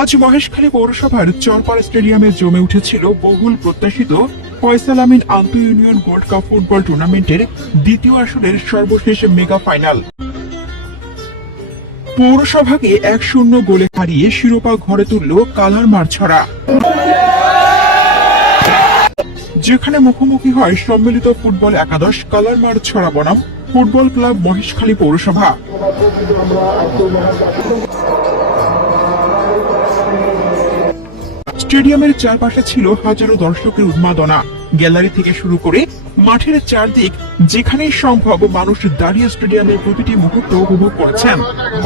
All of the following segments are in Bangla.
আজ মহেশখালী পৌরসভার চরপাড়া স্টেডিয়ামে জমে উঠেছিল বহুল প্রত্যাশিত ফয়সাল আমিন আন্তঃ ইউনিয়ন গোল্ড কাপ ফুটবল টুর্নামেন্টের দ্বিতীয় আসরের সর্বশেষ মেগা ফাইনাল। পৌরসভাকে এক শূন্য গোলে হারিয়ে শিরোপা ঘরে তুলল কালার মারছড়া। যেখানে মুখোমুখি হয় সম্মিলিত ফুটবল একাদশ কালার মারছড়া বনাম ফুটবল ক্লাব মহেশখালী পৌরসভা। স্টেডিয়ামের চারপাশে ছিল হাজারো দর্শকের উন্মাদনা। গ্যালারি থেকে শুরু করে মাঠের চারদিক, যেখানেই সম্ভব মানুষ দাঁড়িয়ে স্টেডিয়ামের প্রতিটি মুহূর্ত উপভোগ করেছেন।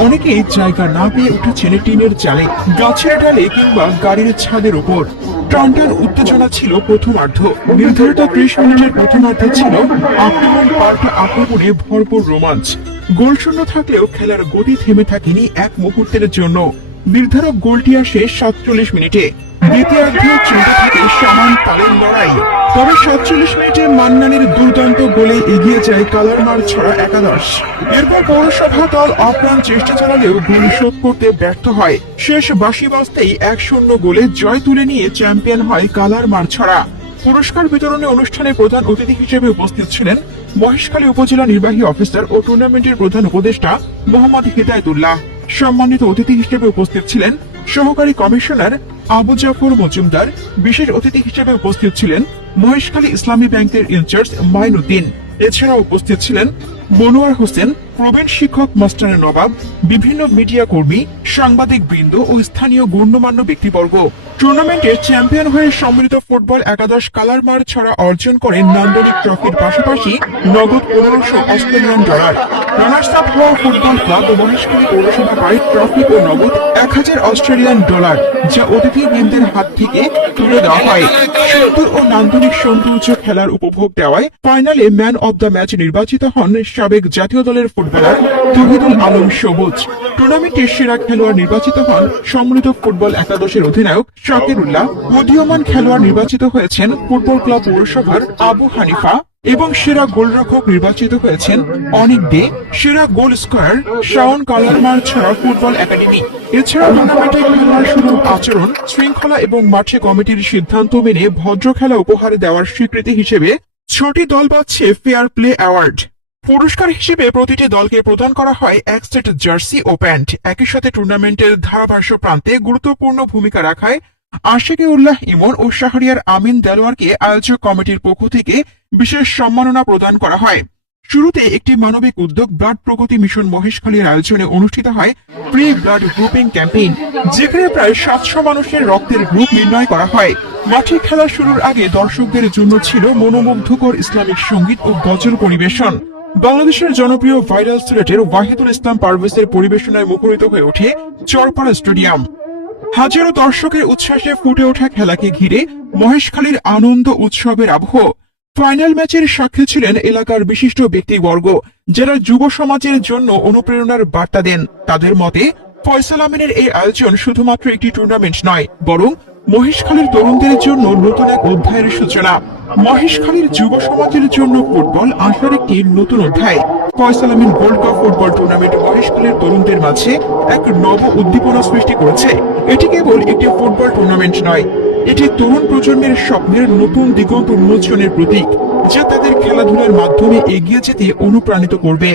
অনেকেই জায়গা না পেয়ে উঠেছেন টিনের চালে, গাছের ডালে কিংবা গাড়ির ছাদের উপর। টানটান উত্তেজনা ছিল প্রথমার্ধ। নির্ধারিত ত্রিশ মিনিটের প্রথমার্ধে ছিল আক্রমণ পাল্টা আক্রমণে ভরপুর রোমাঞ্চ। গোলশূন্য থাকলেও খেলার গতি থেমে থাকেনি এক মুহূর্তের জন্য। নির্ধারক গোলটি আসে সাতচল্লিশ মিনিটে। দ্বিতীয়ার্ধে চলতে থাকে সমান তালের লড়াই। তবে সাতচল্লিশ মিনিটে মান্নানের দুর্দান্ত গোলে এগিয়ে যায় কালারমার ছড়া একাদশ। এরপর পৌরসভা দল আপ্রাণ চেষ্টা চালালেও গোল শোধ করতে ব্যর্থ হয়। শেষ বাসি বাজতেই এক শূন্য গোলে জয় তুলে নিয়ে চ্যাম্পিয়ন হয় কালারমার ছড়া। পুরস্কার বিতরণী অনুষ্ঠানে প্রধান অতিথি হিসেবে উপস্থিত ছিলেন মহেশখালী উপজেলা নির্বাহী অফিসার ও টুর্নামেন্টের প্রধান উপদেষ্টা মোহাম্মদ হিদায়তুল্লাহ। সম্মানিত অতিথি হিসেবে উপস্থিত ছিলেন সহকারী কমিশনার আবু জাফর মজুমদার, বিশেষ অতিথি হিসেবে উপস্থিত ছিলেন মহেশখালী ইসলামী ব্যাংকের ইনচার্জ মাইনুদ্দিন। এছাড়াও উপস্থিত ছিলেন মনোয়ার হোসেন প্রবীণ শিক্ষক মাস্টারের নবাব, বিভিন্ন মিডিয়া কর্মী, সাংবাদিক বৃন্দ ও স্থানীয় গণ্যমান্য ব্যক্তিবর্গ। টুর্নামেন্টের চ্যাম্পিয়ন হয়ে সম্মিলিত ফুটবল একাদশ কালার মার ছড়া অর্জন করে নান্দনিক ট্রফির পাশাপাশি নগদ পনেরোশো অস্ট্রেলিয়ান ডলার। রানার্স আপ হওয়া ফুটবল ক্লাব ও মহেশখালী পৌরসভা পায় ট্রফি ও নগদ এক হাজার অস্ট্রেলিয়ান ডলার, যা অতিথি অতিথিবৃন্দের হাত থেকে তুলে দেওয়া হয়। সুন্দর ও নান্দনিক সৌন্দর্য খেলার উপভোগ দেওয়ায় ফাইনালে ম্যান অব দ্য ম্যাচ নির্বাচিত হন সাবেক জাতীয় দলের ফুটবলার তহিদুল আলম সবুজ। টুর্নামেন্টের সেরা খেলোয়াড় নির্বাচিত হন সম্মিলিত ফুটবল একাদশের অধিনায়ক শাকির উল্লাহ উদীয়মান খেলোয়াড় নির্বাচিত হয়েছেন ফুটবল ক্লাব পৌরসভার আবু হানিফা এবং সেরা গোলরক্ষক নির্বাচিত হয়েছেন অনিক দে। সেরা গোল স্কোয়ার শাওন কালারমার ছাড়া ফুটবল একাডেমি। এছাড়া টুর্নামেন্টে খেলোয়াড় শুরু আচরণ, শৃঙ্খলা এবং মাঠে কমিটির সিদ্ধান্ত মেনে ভদ্র খেলা উপহার দেওয়ার স্বীকৃতি হিসেবে ছটি দল পাচ্ছে ফেয়ার প্লে অ্যাওয়ার্ড পুরস্কার হিসেবে প্রতিটি দলকে প্রদান করা হয় এক সেট জার্সি ও প্যান্ট। একই সাথে টুর্নামেন্টের ধারাভাষ্য প্রান্তে গুরুত্বপূর্ণ ভূমিকা রাখায় আশিকে উল্লাহ ইমন ও শাহরিয়ার আমিন দেলোয়ারকে আয়োজক কমিটির পক্ষ থেকে বিশেষ সম্মাননা প্রদান করা হয়। শুরুতে একটি মানবিক উদ্যোগ ব্লাড প্রগতি মিশন মহেশখালীর আয়োজনে অনুষ্ঠিত হয় প্রি ব্লাড গ্রুপিং ক্যাম্পেইন, যেখানে প্রায় সাতশো মানুষের রক্তের গ্রুপ নির্ণয় করা হয়। মাঠে খেলা শুরুর আগে দর্শকদের জন্য ছিল মনোমুগ্ধকর ইসলামিক সংগীত ও গজল পরিবেশন। বাংলাদেশের জনপ্রিয় ভাইরাল সিলেটের ওয়াহিদুল ইসলাম পারভেজের পরিবেশনায় মুখরিত হয়ে ওঠে চরপাড়া স্টেডিয়াম। হাজারো দর্শকের উচ্ছ্বাসে ফুটে ওঠা খেলাকে ঘিরে মহেশখালীর আনন্দ উৎসবের আবহ। ফাইনাল ম্যাচের সাক্ষী ছিলেন এলাকার বিশিষ্ট ব্যক্তিবর্গ, যারা যুব সমাজের জন্য অনুপ্রেরণার বার্তা দেন। তাদের মতে, ফয়সাল আমিনের এই আয়োজন শুধুমাত্র একটি টুর্নামেন্ট নয়, বরং মহেশখালীর তরুণদের জন্য নতুন এক অধ্যায়ের সূচনা। মহেশখালীর যুব সমাজের জন্য ফুটবল আসার একটি নতুন অধ্যায়। ফয়সালামিন গোল্ড কাপ ফুটবল টুর্নামেন্ট মহেশখালীর তরুণদের মাঝে এক নব উদ্দীপনা সৃষ্টি করেছে। এটি কেবল একটি ফুটবল টুর্নামেন্ট নয়, এটি তরুণ প্রজন্মের স্বপ্নের নতুন দিগন্ত উন্মোচনের প্রতীক, যা তাদের খেলাধুলার মাধ্যমে এগিয়ে যেতে অনুপ্রাণিত করবে।